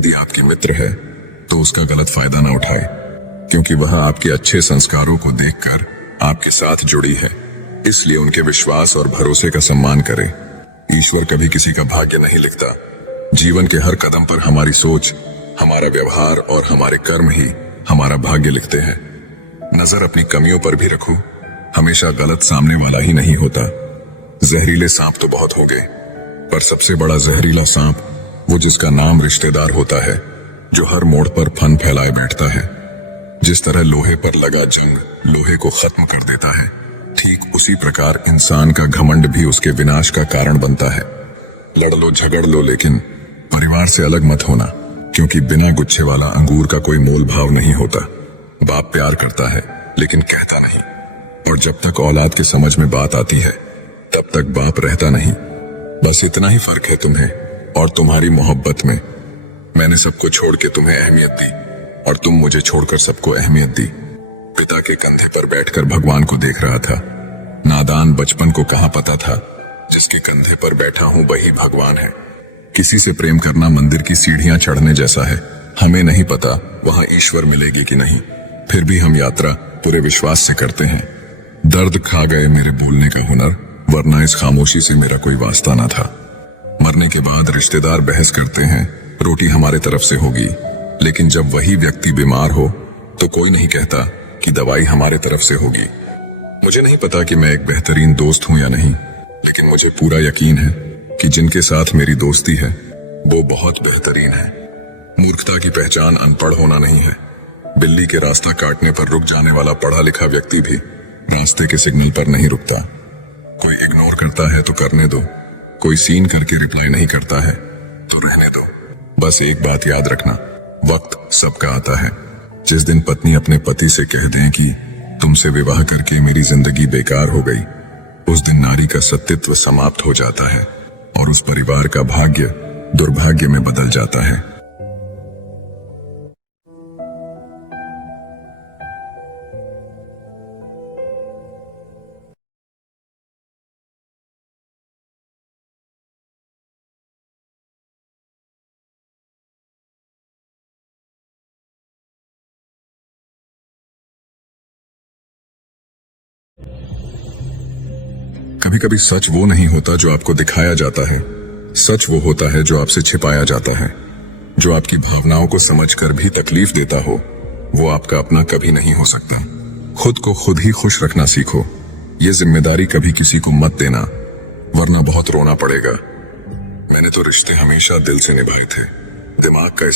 यदि आपकी मित्र है तो उसका गलत फायदा ना उठाए, क्योंकि वह आपके अच्छे संस्कारों को देखकर आपके साथ जुड़ी है। इसलिए उनके विश्वास और भरोसे का सम्मान करें। ईश्वर कभी किसी का भाग्य नहीं लिखता। जीवन के हर कदम पर हमारी सोच, हमारा व्यवहार और हमारे कर्म ही हमारा भाग्य लिखते हैं। नजर अपनी कमियों पर भी रखो। हमेशा गलत सामने वाला ही नहीं होता। जहरीले सांप तो बहुत हो गए, पर सबसे बड़ा जहरीला सांप वो जिसका नाम रिश्तेदार होता है, जो हर मोड़ पर फन फैलाए बैठता है। जिस तरह लोहे पर लगा जंग लोहे को खत्म कर देता है, ठीक उसी प्रकार इंसान का घमंड भी उसके विनाश का कारण बनता है। लड़ लो झगड़ लो, लेकिन परिवार से अलग मत होना, क्योंकि बिना गुच्छे वाला अंगूर का कोई मोल भाव नहीं होता। बाप प्यार करता है लेकिन कहता नहीं, और जब तक औलाद के समझ में बात आती है तब तक बाप रहता नहीं। बस इतना ही फर्क है तुम्हें और तुम्हारी मोहब्बत में। मैंने सबको छोड़ के तुम्हें अहमियत दी और तुम मुझे छोड़कर सबको अहमियत दी। पिता के कंधे पर बैठकर भगवान को देख रहा था। नादान बचपन को कहां पता था, जिसके कंधे पर बैठा हूं वही भगवान है। किसी से प्रेम करना मंदिर की सीढ़ियां चढ़ने जैसा है। हमें नहीं पता वहां ईश्वर मिलेगी कि नहीं, फिर भी हम यात्रा पूरे विश्वास से करते हैं। दर्द खा गए मेरे बोलने का हुनर, वरना इस खामोशी से मेरा कोई वास्ता ना था। मरने के बाद रिश्तेदार बहस करते हैं रोटी हमारे तरफ से होगी, लेकिन जब वही व्यक्ति बीमार हो तो कोई नहीं कहता कि दवाई हमारे तरफ से होगी। मुझे नहीं पता कि मैं एक बेहतरीन दोस्त हूं या नहीं, लेकिन मुझे पूरा यकीन है कि जिनके साथ मेरी दोस्ती है वो बहुत बेहतरीन है। मूर्खता की पहचान अनपढ़ होना नहीं है। बिल्ली के रास्ता काटने पर रुक जाने वाला पढ़ा लिखा व्यक्ति भी रास्ते के सिग्नल पर नहीं रुकता। कोई इग्नोर करता है तो करने दो, कोई सीन करके रिप्लाई नहीं करता है तो रहने दो। बस एक बात याद रखना, वक्त सबका आता है। जिस दिन पत्नी अपने पति से कह दें कि तुमसे विवाह करके मेरी जिंदगी बेकार हो गई, उस दिन नारी का सत्यत्व समाप्त हो जाता है और उस परिवार का भाग्य दुर्भाग्य में बदल जाता है। कभी कभी सच वो नहीं होता जो आपको दिखाया जाता है, सच वो होता है जो आपसे छिपाया जाता है। जो आपकी भावनाओं को समझकर भी तकलीफ देता हो, वो आपका अपना कभी नहीं हो सकता। खुद को खुद ही खुश रखना सीखो। ये जिम्मेदारी कभी किसी को मत देना, वरना बहुत रोना पड़ेगा। मैंने तो रिश्ते हमेशा दिल से निभाए थे, दिमाग का